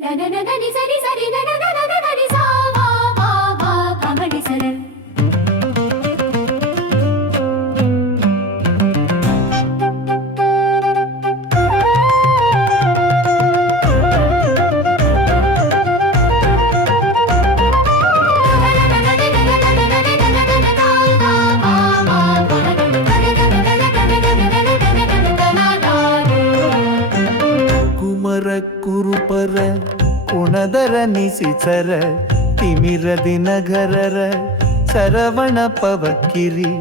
ララララリザリザリララララ ಕುರುಪರ ಕುಣದರ ನಿಸಿಚರ ತಿಮಿರ ದಿನಗರರ ಸರವಣ ಪವಕಿರಿ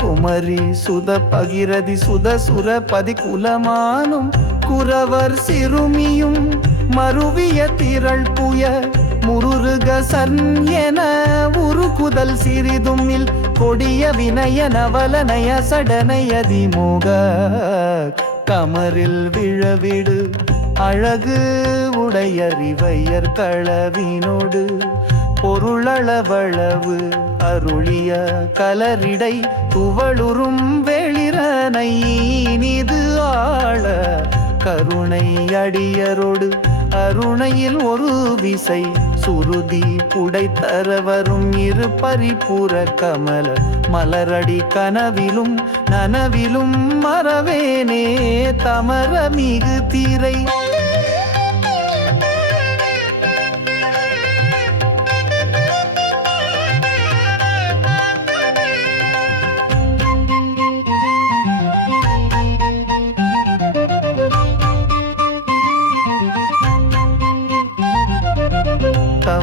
குமரி சுத பகிரதி சுத சுர பதி குலமானும் குரவர் சிறுமியும் மருவிய திரள் புய முருருக சன் என உருகுதல் சிறிதும்மில் கொடிய வினய நவலனய சடனயதி மோக கமரில் விழவிடு அழகு உடையறிவையர் களவினோடு பொருளளவளவு அருளிய கலரிடை துவளுறும் வெளிரனை நீது ஆள கருணை அடியரோடு அருணையில் ஒரு விசை சுருதி புடைத்தர வரும் இரு பரிபுற கமல மலரடி கனவிலும் நனவிலும் மறவேனே தமர மிகு தீரை.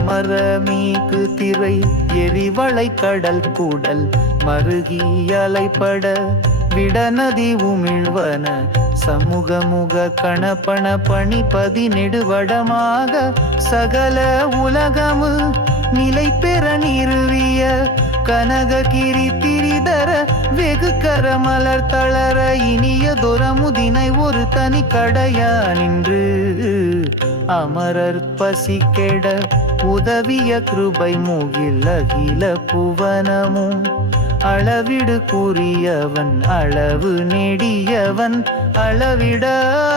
தமர மீக்கு திரை எரிவளை கடல் கூடல் மருகி அலைப்பட விடநதி உமிழ்வன சமூகமுக கணப்பண பணிபதி நெடுவடமாக சகல உலகமு நிலை பெற நிறுவிய கனககிரி திரிதர வெகு கரமலர் தளர இனிய துரமுதினை ஒரு தனி கடையா நின்று அமரர் பசி கெட உதவிய கிருபை முகில் அகில புவனமும். அளவிடு கூறியவன் அளவு நெடியவன் அளவிட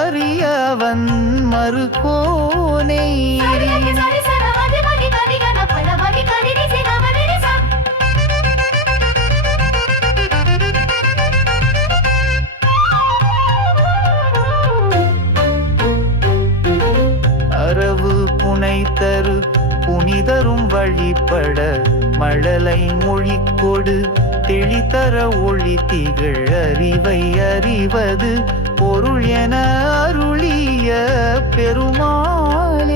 அறியவன் மறுகோனை. மனிதரும் வழிபட மழலை மொழி கொடு தெளித்தர ஒளி திகழ் அறிவை அறிவது பொருள் என அருளிய பெருமாள்.